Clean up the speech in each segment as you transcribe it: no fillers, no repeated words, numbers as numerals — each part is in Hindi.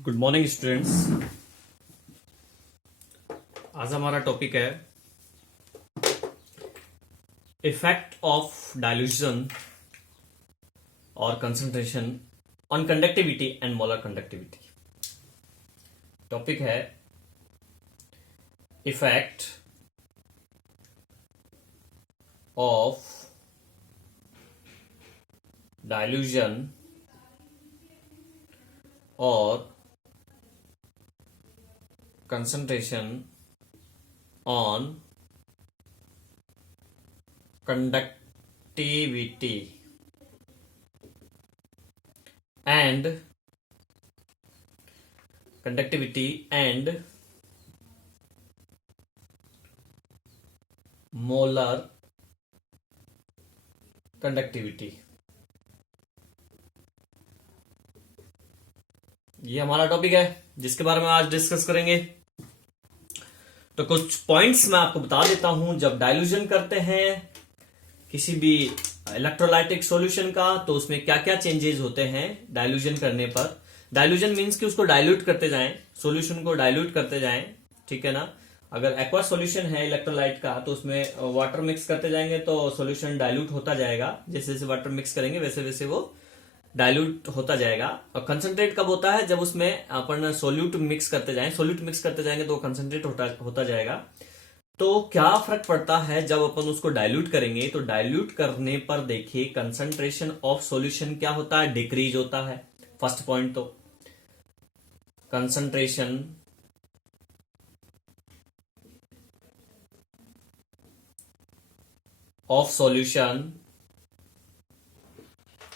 Good morning students. आज हमारा टॉपिक है इफेक्ट ऑफ डाइल्यूशन और concentration on conductivity and molar conductivity. Topic है इफेक्ट ऑफ डाइल्यूशन और concentration on conductivity and molar conductivity। ये हमारा टॉपिक है जिसके बारे में आज डिस्कस करेंगे। तो कुछ पॉइंट्स मैं आपको बता देता हूं। जब डाइल्यूशन करते हैं किसी भी इलेक्ट्रोलाइटिक सॉल्यूशन का तो उसमें क्या क्या चेंजेस होते हैं डाइल्यूशन करने पर। डाइल्यूशन मींस कि उसको डाइल्यूट करते जाएं, सॉल्यूशन को डाइल्यूट करते जाएं, ठीक है ना। अगर एक्वा सॉल्यूशन है इलेक्ट्रोलाइट का तो उसमें वाटर मिक्स करते जाएंगे तो सॉल्यूशन डाइल्यूट होता जाएगा। जैसे जैसे वाटर मिक्स करेंगे वैसे वैसे वो डाइल्यूट होता जाएगा। और कंसंट्रेट कब होता है? जब उसमें अपन सोल्यूट मिक्स करते जाएं, सोल्यूट मिक्स करते जाएंगे तो कंसंट्रेट होता जाएगा। तो क्या फर्क पड़ता है जब अपन उसको डाइल्यूट करेंगे? तो डाइल्यूट करने पर देखिए कंसंट्रेशन ऑफ सॉल्यूशन क्या होता है? डिक्रीज होता है। फर्स्ट पॉइंट तो कंसंट्रेशन ऑफ सॉल्यूशन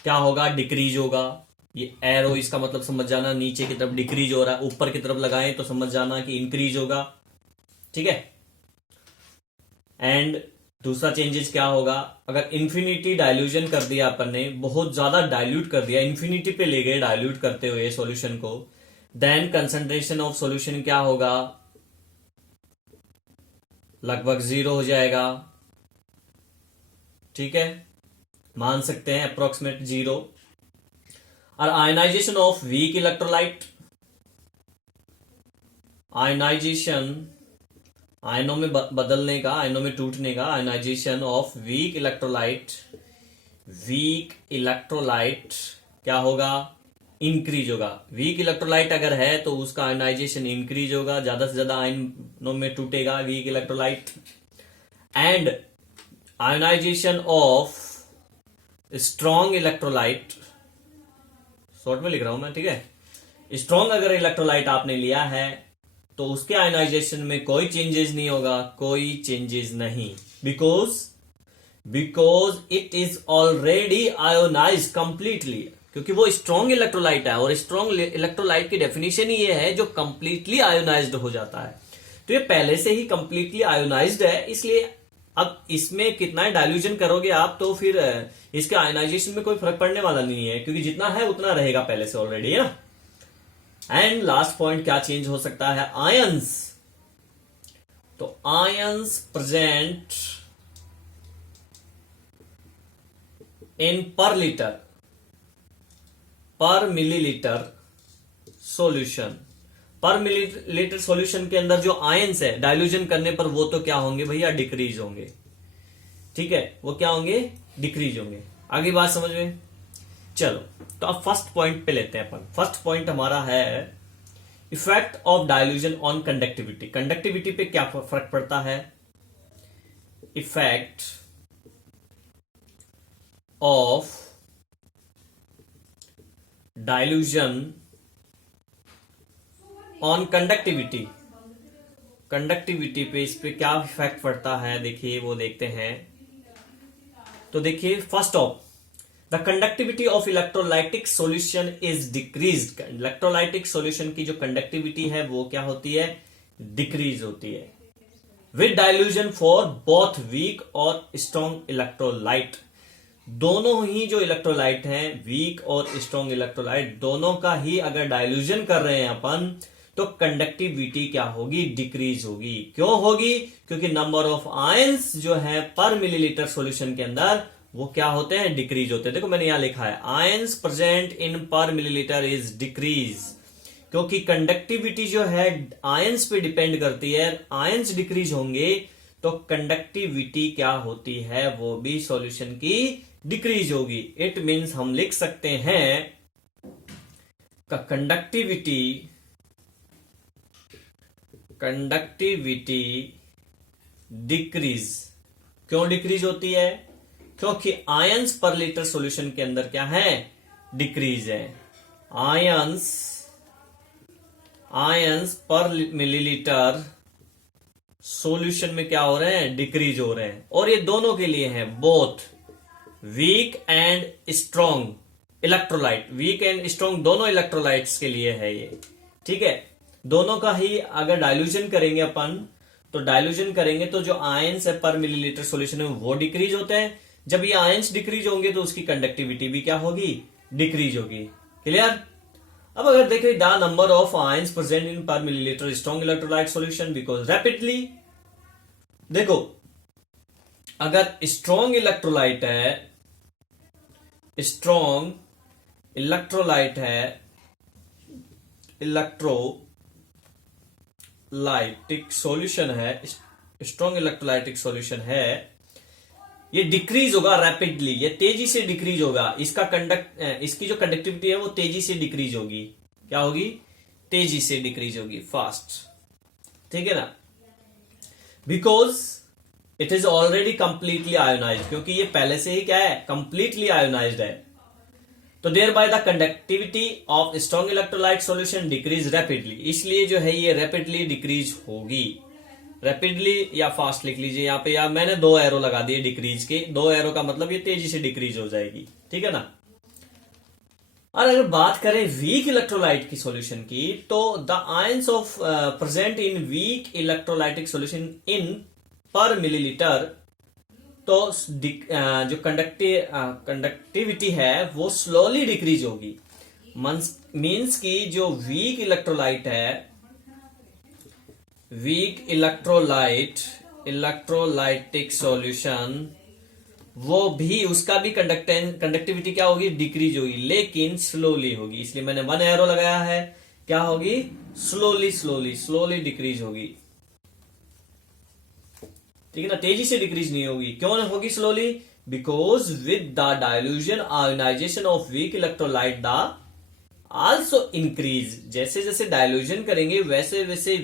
क्या होगा? डिक्रीज होगा। ये एरो इसका मतलब समझ जाना, नीचे की तरफ डिक्रीज हो रहा है, ऊपर की तरफ लगाएं तो समझ जाना कि इंक्रीज होगा, ठीक है। एंड दूसरा चेंजेस क्या होगा? अगर इंफिनिटी डाइल्यूजन कर दिया अपन ने, बहुत ज्यादा डाइल्यूट कर दिया, इंफिनिटी पे ले गए डाइल्यूट करते हुए सॉल्यूशन को, देन कंसंट्रेशन ऑफ सॉल्यूशन क्या होगा? लगभग 0 हो जाएगा, ठीक है, मान सकते हैं अप्रोक्सीमेट 0। और ionisation of weak electrolyte, ionisation आयनों में बदलने का, आयनों में टूटने का, आयनाइजेशन ऑफ वीक इलेक्ट्रोलाइट क्या होगा? इंक्रीज होगा। वीक इलेक्ट्रोलाइट अगर है तो उसका आयनाइजेशन इंक्रीज होगा, ज्यादा से ज्यादा आयनों में टूटेगा weak electrolyte. And ionisation of strong electrolyte, short में लिख रहा हूं मैं, ठीक है। स्ट्रॉन्ग अगर इलेक्ट्रोलाइट आपने लिया है तो उसके आयनाइजेशन में कोई चेंजेस नहीं होगा, कोई चेंजेस नहीं, because it is already ionise completely, क्योंकि वो स्ट्रॉन्ग इलेक्ट्रोलाइट है। और स्ट्रॉन्ग इलेक्ट्रोलाइट की डेफिनेशन ही ये है जो कंप्लीटली आयोनाइज्ड हो जाता है। तो ये पहले से ही कंप्लीटली आयोनाइज्ड है, इसलिए अब इसमें कितना डाइल्यूजन करोगे आप तो फिर इसके आयनाइजेशन में कोई फर्क पड़ने वाला नहीं है, क्योंकि जितना है उतना रहेगा पहले से ऑलरेडी, है ना। एंड लास्ट पॉइंट क्या चेंज हो सकता है? आयंस। तो ions present in per millilitre solution. पर मिलीलीटर सॉल्यूशन के अंदर जो आयंस है डाइल्यूजन करने पर वो तो क्या होंगे भैया? डिक्रीज होंगे, ठीक है। वो क्या होंगे? डिक्रीज होंगे। आगे बात समझ में? चलो तो अब फर्स्ट पॉइंट पे लेते हैं अपन। फर्स्ट पॉइंट हमारा है effect of dilution on conductivity. Conductivity पे क्या फर्क पड़ता है? Effect of dilution on conductivity. Conductivity पे इस पे क्या इफेक्ट पड़ता है देखिए, वो देखते हैं। तो देखिए first of the conductivity of electrolytic solution is decreased. Electrolytic solution की जो कंडक्टिविटी है वो क्या होती है? डिक्रीज होती है with dilution for both week और स्ट्रॉन्ग इलेक्ट्रोलाइट। दोनों ही जो इलेक्ट्रोलाइट हैं, वीक और स्ट्रॉन्ग इलेक्ट्रोलाइट, दोनों का ही अगर डाइल्यूजन कर रहे हैं अपन तो कंडक्टिविटी क्या होगी? डिक्रीज होगी। क्यों होगी? क्योंकि नंबर ऑफ आयंस जो है पर मिलीलीटर सॉल्यूशन के अंदर वो क्या होते हैं? डिक्रीज होते हैं। देखो मैंने यहां लिखा है ions present in per millilitre is decrease. क्योंकि कंडक्टिविटी जो है आयंस पे डिपेंड करती है, आयंस डिक्रीज होंगे तो कंडक्टिविटी क्या होती है, वो भी सॉल्यूशन की डिक्रीज होगी। इट मीन्स हम लिख सकते हैं का कंडक्टिविटी डिक्रीज। क्यों डिक्रीज होती है? क्योंकि आयंस पर लीटर सॉल्यूशन के अंदर क्या है, डिक्रीज है। आयंस पर मिलीलीटर सॉल्यूशन में क्या हो रहे हैं, डिक्रीज हो रहे हैं। और ये दोनों के लिए है, both weak and strong electrolyte, weak and strong दोनों इलेक्ट्रोलाइट्स के लिए है ये, ठीक है। दोनों का ही अगर डाइल्यूजन करेंगे अपन, तो डाइल्यूजन करेंगे तो जो आयंस है पर मिलीलीटर सॉल्यूशन में वो डिक्रीज होते हैं। जब ये आयंस डिक्रीज होंगे तो उसकी कंडक्टिविटी भी क्या होगी, डिक्रीज होगी। क्लियर? अब अगर देखिए the number of ions present in per millilitre strong electrolyte solution because rapidly, देखो अगर स्ट्रॉन्ग इलेक्ट्रोलाइट है, स्ट्रॉन्ग इलेक्ट्रोलाइट है, इलेक्ट्रोलाइटिक सॉल्यूशन है, स्ट्रॉन्ग इलेक्ट्रोलाइटिक सॉल्यूशन है, ये डिक्रीज होगा रैपिडली, ये तेजी से डिक्रीज होगा। इसकी जो कंडक्टिविटी है वो तेजी से डिक्रीज होगी। क्या होगी? तेजी से डिक्रीज होगी, फास्ट, ठीक है ना। Because it is already completely ionised, क्योंकि ये पहले से ही क्या है, कंप्लीटली आयोनाइज्ड है। तो thereby the conductivity of strong electrolyte solution decrease rapidly, इसलिए जो है ये रैपिडली डिक्रीज होगी। रैपिडली या फास्ट लिख लीजिए यहाँ पे, या मैंने 2 एरो लगा दिए डिक्रीज के, 2 एरो का मतलब ये तेजी से डिक्रीज हो जाएगी, ठीक है ना। और अगर बात करें वीक इलेक्ट्रोलाइट की सॉल्यूशन की, तो the ions of present in weak electrolytic solution in per millilitre, तो जो कंडक्टिविटी है वो स्लोली डिक्रीज होगी। मीन्स की जो वीक इलेक्ट्रोलाइट है, वीक इलेक्ट्रोलाइटिक सॉल्यूशन, वो भी उसका भी कंडक्टिविटी क्या होगी, डिक्रीज होगी, लेकिन स्लोली होगी। इसलिए मैंने 1 एरो लगाया है। क्या होगी? स्लोली डिक्रीज होगी, ठीक है ना। तेजी से डिक्रीज नहीं होगी। क्यों होगी slowly? Because with the dilution ionisation of weak electrolyte the also increase, जैसे जैसे डायल्यूजन करेंगे वैसे वैसे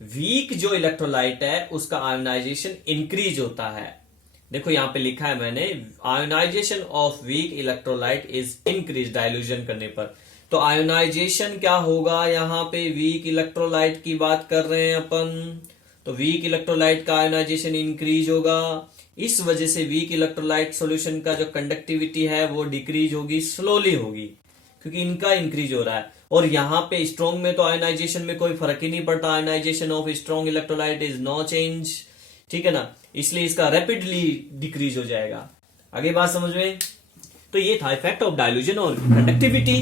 वीक जो इलेक्ट्रोलाइट है उसका आयोनाइजेशन इंक्रीज होता है। देखो यहां पे लिखा है मैंने, ionisation of weak electrolyte is increase dilution करने पर। तो आयोनाइजेशन क्या होगा, यहां पे वीक इलेक्ट्रोलाइट की बात कर रहे हैं अपन, तो वीक इलेक्ट्रोलाइट का आयोनाइजेशन इंक्रीज होगा। इस वजह से वीक इलेक्ट्रोलाइट सॉल्यूशन का जो कंडक्टिविटी है वो डिक्रीज होगी, स्लोली होगी, क्योंकि इनका इंक्रीज हो रहा है। और यहां पे स्ट्रॉन्ग में तो आयोनाइजेशन में कोई फर्क ही नहीं पड़ता, ionisation of strong electrolyte is no change, ठीक है ना, इसलिए इसका रैपिडली डिक्रीज हो जाएगा। आगे बात समझ में? तो ये था इफेक्ट ऑफ डायल्यूजन और कंडक्टिविटी।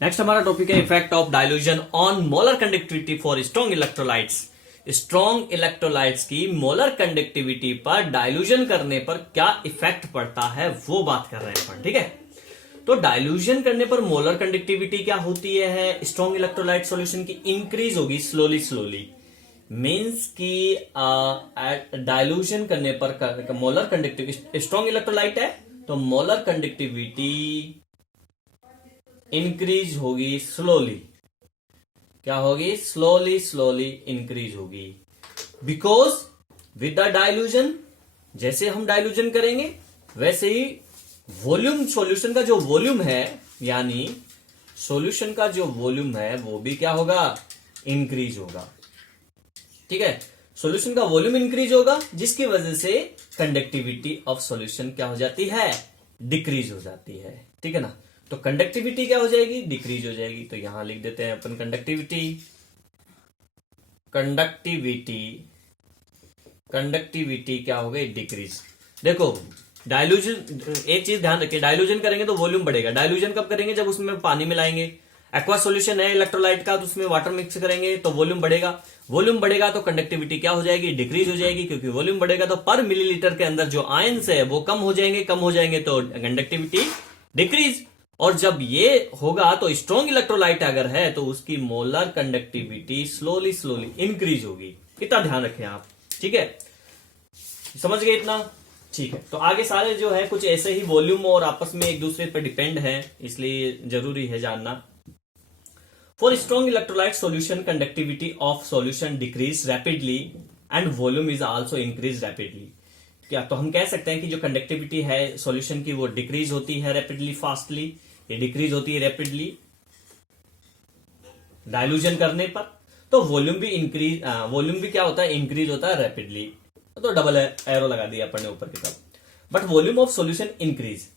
नेक्स्ट हमारा टॉपिक है effect of dilution on molar conductivity for strong electrolytes. Strong electrolytes की मोलर कंडक्टिविटी पर डायल्यूजन करने पर क्या इफेक्ट पड़ता है वो बात कर रहे हैं अपन, ठीक है। तो डायल्यूजन करने पर मोलर कंडक्टिविटी क्या होती है, स्ट्रॉन्ग इलेक्ट्रोलाइट सॉल्यूशन की इंक्रीज होगी स्लोली। मींस की डायल्यूजन करने पर मोलर कंडक्टिविटी, स्ट्रॉन्ग इलेक्ट्रोलाइट है तो मोलर कंडक्टिविटी इंक्रीज होगी स्लोली। क्या होगी? स्लोली इंक्रीज होगी। बिकॉज विद द डायल्यूजन, जैसे हम डायल्यूजन करेंगे वैसे ही वॉल्यूम, सॉल्यूशन का जो वॉल्यूम है, यानी सॉल्यूशन का जो वॉल्यूम है वो भी क्या होगा, इंक्रीज होगा, ठीक है। सॉल्यूशन का वॉल्यूम इंक्रीज होगा, जिसकी वजह से कंडक्टिविटी ऑफ सॉल्यूशन क्या हो जाती है, डिक्रीज हो जाती है, ठीक है ना। तो कंडक्टिविटी क्या हो जाएगी, डिक्रीज हो जाएगी। तो यहां लिख देते हैं अपन कंडक्टिविटी क्या हो गई, डिक्रीज। देखो डायल्यूजन, एक चीज ध्यान रखिए, डायल्यूजन करेंगे तो वॉल्यूम बढ़ेगा। डायल्यूजन कब करेंगे, जब उसमें पानी मिलाएंगे। एक्वा सॉल्यूशन है इलेक्ट्रोलाइट का, तो उसमें वाटर मिक्स करेंगे तो वॉल्यूम बढ़ेगा, वॉल्यूम बढ़ेगा तो कंडक्टिविटी क्या हो जाएगी, डिक्रीज हो जाएगी, क्योंकि वॉल्यूम बढ़ेगा तो पर मिलीलीटर के अंदर जो आयंस है वो कम हो जाएंगे, कम हो जाएंगे तो कंडक्टिविटी डिक्रीज। और जब ये होगा तो स्ट्रॉन्ग इलेक्ट्रोलाइट अगर है तो उसकी molar conductivity slowly slowly increase होगी। इतना ध्यान रखें आप, ठीक है, समझ गए इतना, ठीक है। तो आगे सारे जो है कुछ ऐसे ही वॉल्यूम और आपस में एक दूसरे पर डिपेंड है, इसलिए जरूरी है जानना। For strong electrolyte solution conductivity of solution decrease rapidly and volume is also increase rapidly. क्या तो हम कह सकते हैं कि जो कंडक्टिविटी है सॉल्यूशन की वो डिक्रीज होती है रैपिडली, फास्टली, ये डिक्रीज होती है रैपिडली डायलूजन करने पर, तो वॉल्यूम भी इंक्रीज, वॉल्यूम भी क्या होता है, इंक्रीज होता है रैपिडली। तो डबल एरो लगा दिया अपन ने ऊपर की तरफ। But volume of solution increase,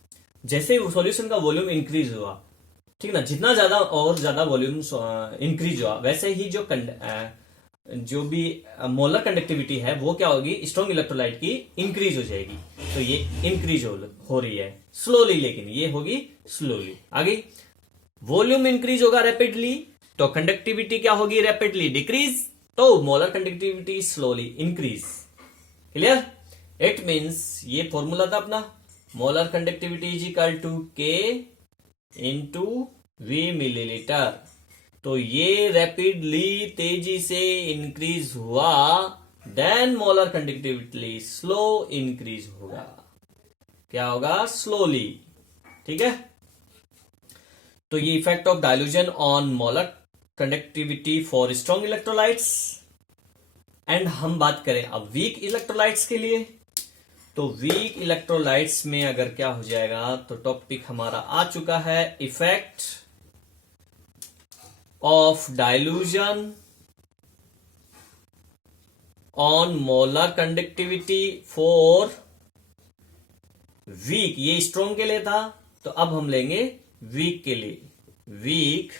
जैसे सॉल्यूशन का वॉल्यूम इंक्रीज हुआ, ठीक ना, जितना ज्यादा और ज्यादा वॉल्यूम इंक्रीज हुआ, वैसे ही जो भी मोलर कंडक्टिविटी है वो क्या होगी, स्ट्रॉन्ग इलेक्ट्रोलाइट की इंक्रीज हो जाएगी। तो ये इंक्रीज हो रही है स्लोली, लेकिन ये होगी स्लोली। आगे वॉल्यूम इंक्रीज होगा रैपिडली तो कंडक्टिविटी क्या होगी, रैपिडली डिक्रीज, तो molar conductivity slowly increase. Clear? It means ये फॉर्मूला था अपना, molar conductivity is equal to K into V millilitre. तो ये रैपिडली तेजी से इंक्रीज हुआ, then molar conductivity slow increase होगा। क्या होगा, स्लोली, ठीक है। तो ये effect of dilution on molar conductivity for strong electrolytes. And हम बात करें अब वीक इलेक्ट्रोलाइट्स के लिए, तो वीक इलेक्ट्रोलाइट्स में अगर क्या हो जाएगा, तो टॉपिक हमारा आ चुका है effect of dilution on molar conductivity for weak. ये स्ट्रॉन्ग के लिए था, तो अब हम लेंगे वीक के लिए, वीक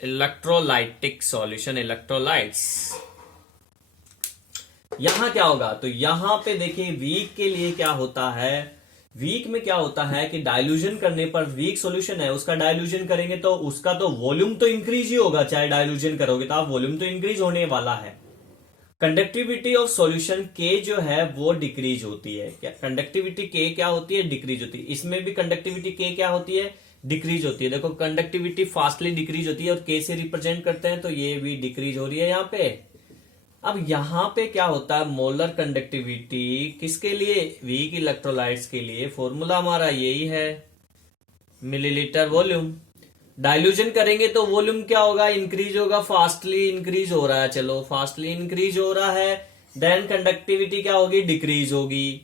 इलेक्ट्रोलाइटिक सॉल्यूशन, इलेक्ट्रोलाइट्स। यहां क्या होगा, तो यहां पे देखिए वीक के लिए क्या होता है, वीक में क्या होता है कि डायलूजन करने पर, वीक सॉल्यूशन है उसका डायलूजन करेंगे तो उसका तो वॉल्यूम तो इंक्रीज ही होगा, चाहे डायलूजन करोगे तो आप वॉल्यूम तो इंक्रीज होने वाला है। कंडक्टिविटी ऑफ सॉल्यूशन के जो है वो डिक्रीज होती है। क्या कंडक्टिविटी के क्या होती है, डिक्रीज होती है। इसमें भी कंडक्टिविटी के क्या होती है, डिक्रीज होती है। देखो कंडक्टिविटी फास्टली डिक्रीज होती है और के से रिप्रेजेंट करते हैं, तो ये भी डिक्रीज हो रही है यहां पे। अब यहां पे क्या होता है, मोलर कंडक्टिविटी किसके लिए, वीक इलेक्ट्रोलाइट्स के लिए, फॉर्मूला हमारा यही है, मिलीलीटर वॉल्यूम। डायल्यूजन करेंगे तो वॉल्यूम क्या होगा, इंक्रीज होगा, फास्टली इंक्रीज हो रहा है, चलो फास्टली इंक्रीज हो रहा है, देन कंडक्टिविटी क्या होगी, डिक्रीज होगी।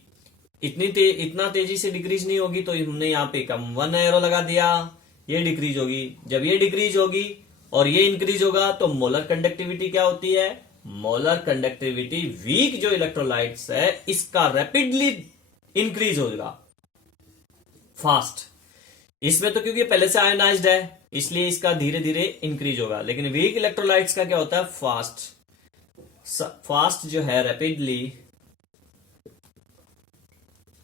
इतना तेजी से डिक्रीज नहीं होगी, तो हमने यहाँ पे कम 1 एरो लगा दिया, ये डिक्रीज होगी। जब ये डिक्रीज होगी और ये इंक्रीज होगा तो मोलर कंडक्टिविटी क्या होती है, मोलर कंडक्टिविटी वीक जो इलेक्ट्रोलाइट्स है इसका रैपिडली इंक्रीज होगा, फास्ट। इसमें तो क्योंकि पहले से आयोनाइज्ड है इसलिए इसका धीरे धीरे इंक्रीज होगा, लेकिन वीक इलेक्ट्रोलाइट्स का क्या होता है, फास्ट जो है रैपिडली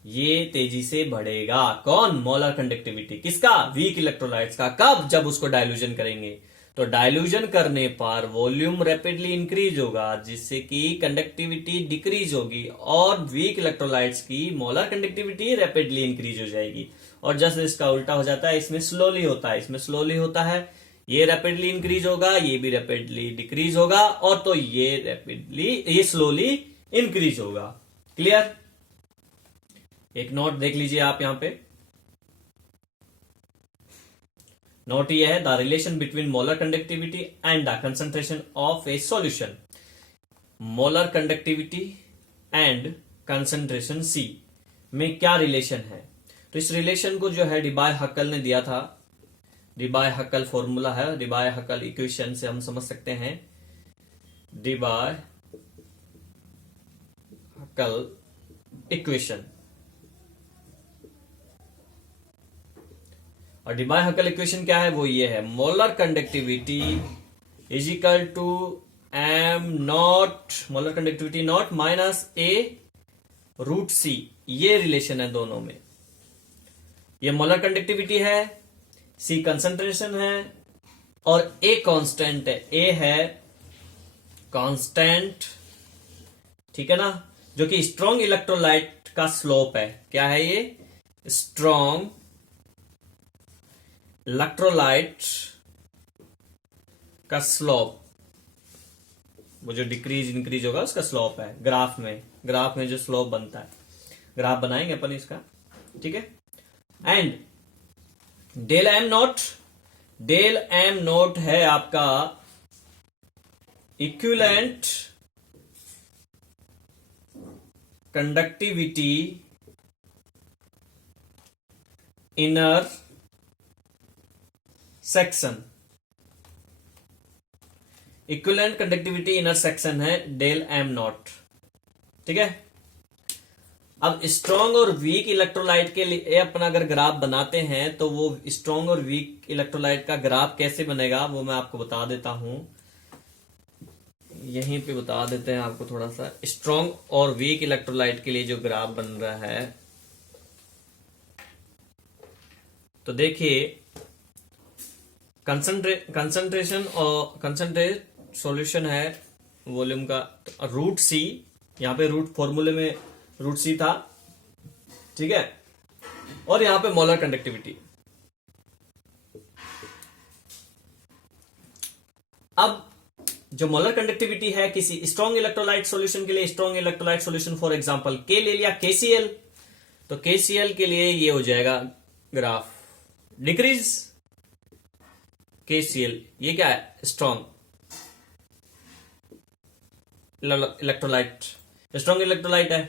ये तेजी से बढ़ेगा। कौन, मोलर कंडक्टिविटी किसका, वीक इलेक्ट्रोलाइट्स का। कब, जब उसको डायल्यूजन करेंगे, तो डायल्यूजन करने पर वॉल्यूम रैपिडली इंक्रीज होगा जिससे कि कंडक्टिविटी डिक्रीज होगी, और वीक इलेक्ट्रोलाइट्स की मोलर कंडक्टिविटी रैपिडली इंक्रीज हो जाएगी। और जस्ट इसका उल्टा हो जाता है, इसमें स्लोली होता है, इसमें स्लोली होता है, ये रैपिडली इंक्रीज होगा, ये भी रैपिडली डिक्रीज होगा, और तो ये स्लोली इंक्रीज होगा। क्लियर? एक नोट देख लीजिए आप यहां पे, नोट ये है, the relation between molar conductivity and the concentration of a solution. Molar conductivity and concentration C में क्या रिलेशन है, तो इस रिलेशन को जो है डिबाय-हक्कल ने दिया था। डिबाय-हक्कल फॉर्मूला है, डिबाय-हक्कल इक्वेशन से हम समझ सकते हैं, डिबाय-हक्कल इक्वेशन। और डिबाय-हक्कल इक्वेशन क्या है, वो ये है, molar conductivity is equal to M naught, molar conductivity naught minus A root C. ये रिलेशन है दोनों में, ये मोलर कंडक्टिविटी है, सी कंसंट्रेशन है और ए कांस्टेंट है। ए है कांस्टेंट, ठीक है ना, जो कि स्ट्रॉन्ग इलेक्ट्रोलाइट का स्लोप है। क्या है ये? स्ट्रॉन्ग इलेक्ट्रोलाइट का स्लोप, वो जो डिक्रीज इंक्रीज होगा उसका स्लोप है। ग्राफ में जो स्लोप बनता है, ग्राफ बनाएंगे अपन इसका, ठीक है। एंड डेल एम नोट है आपका equivalent conductivity inner section. Equivalent conductivity inner section है डेल एम नॉट, ठीक है। अब स्ट्रॉन्ग और वीक इलेक्ट्रोलाइट के लिए अपना अगर ग्राफ बनाते हैं तो वो स्ट्रॉन्ग और वीक इलेक्ट्रोलाइट का ग्राफ कैसे बनेगा वो मैं आपको बता देता हूं। यहीं पे बता देते हैं आपको थोड़ा सा। स्ट्रॉन्ग और वीक इलेक्ट्रोलाइट के लिए जो ग्राफ बन रहा है, तो देखिए कंसंट्रेशन और कंसंट्रेट सॉल्यूशन है वॉल्यूम का रूट सी, यहां पे रूट फॉर्मूले में रूट सी था, ठीक है। और यहां पे मोलर कंडक्टिविटी। अब जो मोलर कंडक्टिविटी है किसी स्ट्रॉन्ग इलेक्ट्रोलाइट सॉल्यूशन के लिए, strong electrolyte solution for example के ले लिया KCl, तो KCl के लिए ये हो जाएगा ग्राफ डिक्रीज। KCl ये क्या है? स्ट्रॉन्ग इलेक्ट्रोलाइट, स्ट्रॉन्ग इलेक्ट्रोलाइट है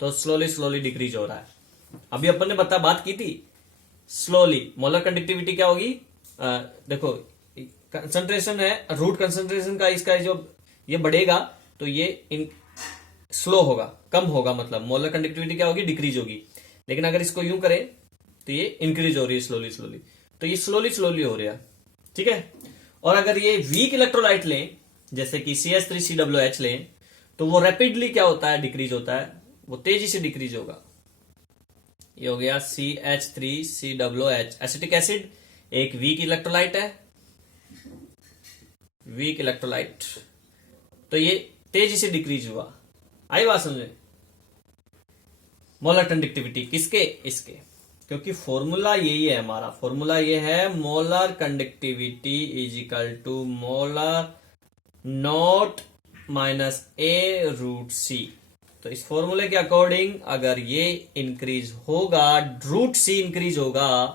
तो स्लोली डिक्रीज हो रहा है। अभी अपन ने बात की थी स्लोली। मोलर कंडक्टिविटी क्या होगी? देखो कंसंट्रेशन है, रूट कंसंट्रेशन का इसका जो ये बढ़ेगा तो ये स्लो होगा, कम होगा, मतलब मोलर कंडक्टिविटी क्या होगी? डिक्रीज होगी। लेकिन अगर इसको यूं करें तो ये इंक्रीज हो रही है स्लोली, तो ये स्लोली हो रहा है, ठीक है। और अगर ये वीक इलेक्ट्रोलाइट लें जैसे कि CH3COOH लें तो वो रैपिडली क्या होता है? डिक्रीज होता है, वो तेजी से डिक्रीज होगा। ये हो गया CH3COOH। एसिटिक एसिड एक वीक इलेक्ट्रोलाइट है, वीक इलेक्ट्रोलाइट, तो ये तेजी से डिक्रीज हुआ। आई बात समझे? मोलर कंडक्टिविटी किसके? इसके, क्योंकि फॉर्मूला यही है हमारा। फॉर्मूला ये है molar conductivity is equal to molar naught minus A root C. तो इस फॉर्मूले के अकॉर्डिंग अगर ये इंक्रीज होगा, रूट सी इंक्रीज होगा,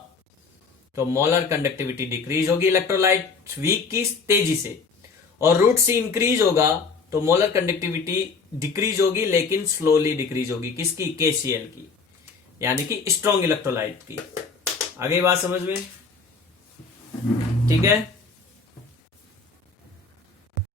तो मोलर कंडक्टिविटी डिक्रीज होगी इलेक्ट्रोलाइट वीक की तेजी से, और रूट सी इंक्रीज होगा तो मोलर कंडक्टिविटी डिक्रीज होगी लेकिन स्लोली डिक्रीज होगी। किसकी? KCl की, यानी कि स्ट्रॉन्ग इलेक्ट्रोलाइट की। आगे बात समझ में? ठीक है।